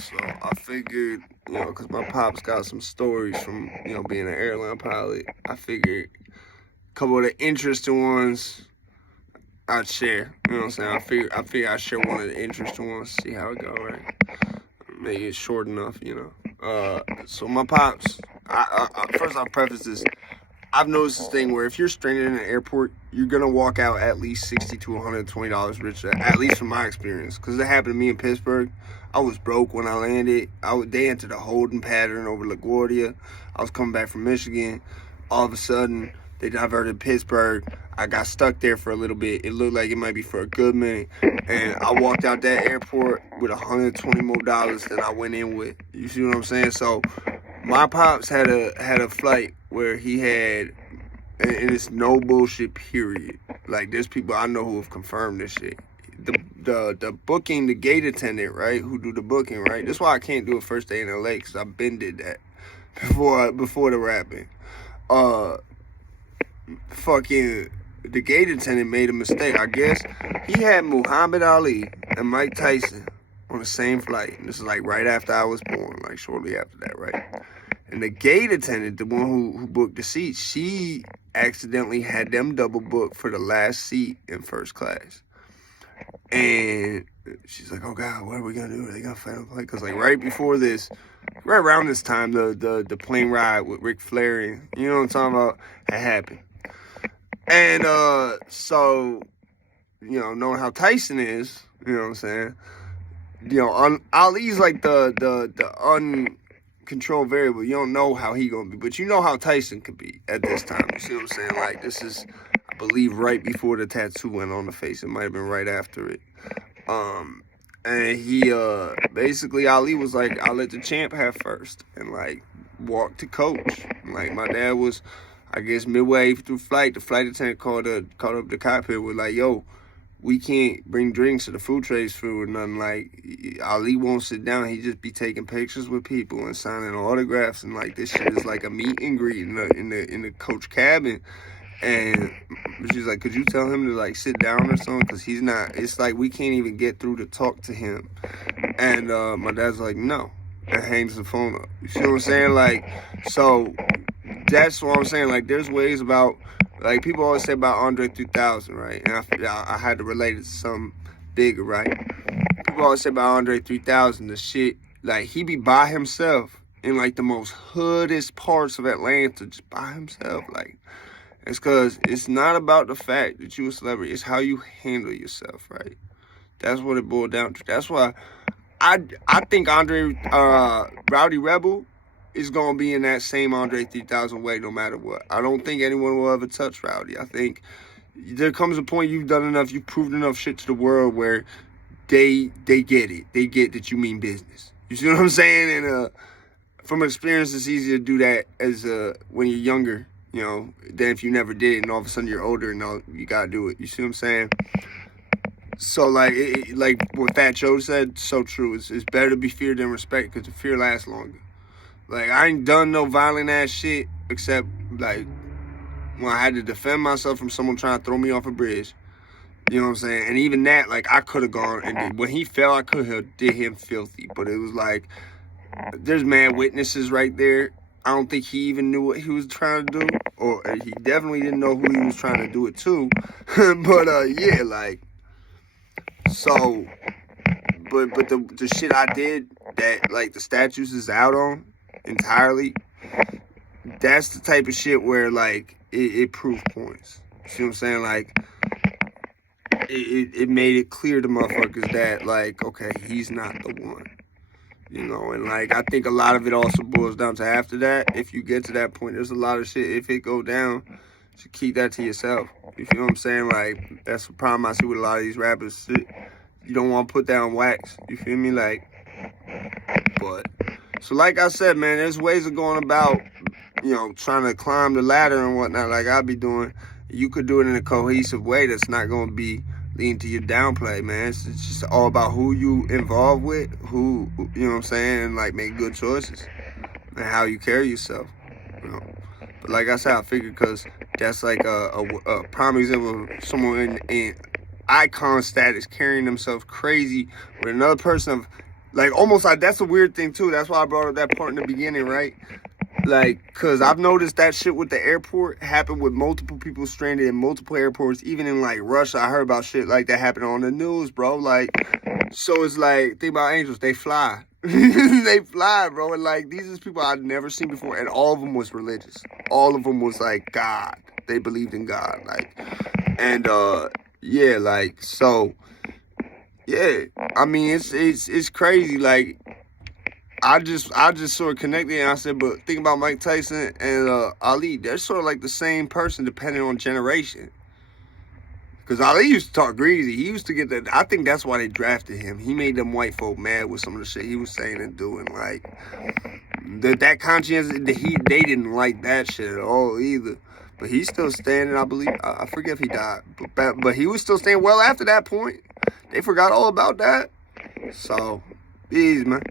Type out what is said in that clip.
So I figured, because my pops got some stories from, being an airline pilot. I figured a couple of the interesting ones I'd share. You know what I'm saying? I figure I'd share one of the interesting ones, see how it go, right? Make it short enough. So my pops, first I'll preface this. I've noticed this thing where if you're stranded in an airport, you're gonna walk out at least $60 to $120 richer. At least from my experience, because it happened to me in Pittsburgh. I was broke when I landed. They entered a holding pattern over LaGuardia. I was coming back from Michigan. All of a sudden, they diverted Pittsburgh. I got stuck there for a little bit. It looked like it might be for a good minute, and I walked out that airport with $120 more than I went in with. You see what I'm saying? So my pops had a flight where he had, and it's no bullshit, period. Like, there's people I know who have confirmed this shit. The booking, the gate attendant, right, who do the booking, right? That's why I can't do a first day in LA, because I've been did that before the rapping. Fucking the gate attendant made a mistake. I guess he had Muhammad Ali and Mike Tyson on the same flight. And this is like right after I was born, like shortly after that, right? And the gate attendant, the one who booked the seats, she accidentally had them double booked for the last seat in first class. And she's like, oh God, what are we gonna do? Are they gonna fight a plane? Because like right before this, right around this time, the plane ride with Ric Flair and, you know what I'm talking about, had happened. And so, knowing how Tyson is, you know what I'm saying, Ali's like the uncontrolled variable. You don't know how he gonna be, but you know how Tyson could be at this time. You see what I'm saying? Like, this is, I believe, right before the tattoo went on the face. It might have been right after it. And he basically, Ali was like, I'll let the champ have first, and like walked to coach. Like, my dad was, I guess, midway through flight, the flight attendant called up the cockpit with like, yo, we can't bring drinks to the food trays food or nothing. Like, Ali won't sit down. He just be taking pictures with people and signing autographs, and like, this shit is like a meet and greet in the coach cabin. And she's like, could you tell him to like sit down or something? Because he's not, it's like we can't even get through to talk to him. And my dad's like, no, and hangs the phone up. You see what I'm saying? Like, so that's what I'm saying. Like, there's ways about, like, people always say about Andre 3000, right? And I had to relate it to something bigger, right? People always say about Andre 3000, the shit, like, he be by himself in like the most hoodest parts of Atlanta, just by himself. Like, it's because it's not about the fact that you're a celebrity. It's how you handle yourself, right? That's what it boiled down to. That's why I think Rowdy Rebel is going to be in that same Andre 3000 way no matter what. I don't think anyone will ever touch Rowdy. I think there comes a point you've done enough, you've proved enough shit to the world where they get it. They get that you mean business. You see what I'm saying? And from experience, it's easier to do that as when you're younger, than if you never did it and all of a sudden you're older and you got to do it. You see what I'm saying? So, like, like what Fat Joe said, so true. It's better to be feared than respect, because the fear lasts longer. Like, I ain't done no violent ass shit except, like, when I had to defend myself from someone trying to throw me off a bridge. You know what I'm saying? And even that, like, I could have gone and when he fell, I could have did him filthy. But it was like, there's mad witnesses right there. I don't think he even knew what he was trying to do, or he definitely didn't know who he was trying to do it to. But yeah, like, so, but the shit I did that like the statues is out on entirely, that's the type of shit where like it proved points. See what I'm saying? Like, it made it clear to motherfuckers that like, okay, he's not the one. And like, I think a lot of it also boils down to after that, if you get to that point, there's a lot of shit, if it go down, you should keep that to yourself. You feel what I'm saying? Like, that's the problem I see with a lot of these rappers. You don't want to put that on wax. You feel me? Like, but, so like I said, man, there's ways of going about, trying to climb the ladder and whatnot, like I be doing. You could do it in a cohesive way that's not going to be lean to your downplay, man. It's just all about who you involved with, who, you know what I'm saying, and like make good choices and how you carry yourself, But like I said, I figured because that's like a prime example of someone in icon status carrying themselves crazy with another person of Like, almost like, that's a weird thing, too. That's why I brought up that part in the beginning, right? Like, because I've noticed that shit with the airport happened with multiple people stranded in multiple airports. Even in, like, Russia, I heard about shit like that happening on the news, bro. Like, so it's like, think about angels. They fly. They fly, bro. And, like, these is people I'd never seen before. And all of them was religious. All of them was, like, God. They believed in God. Like, and, yeah, like, so, yeah. I mean, it's crazy. Like, I just sort of connected, and I said, but think about Mike Tyson and Ali. They're sort of like the same person, depending on generation. Because Ali used to talk greasy. He used to get that. I think that's why they drafted him. He made them white folk mad with some of the shit he was saying and doing. Like that conscience. They didn't like that shit at all either. But he's still standing. I believe. I forget if he died, but he was still standing. Well, after that point, they forgot all about that. So, easy, man.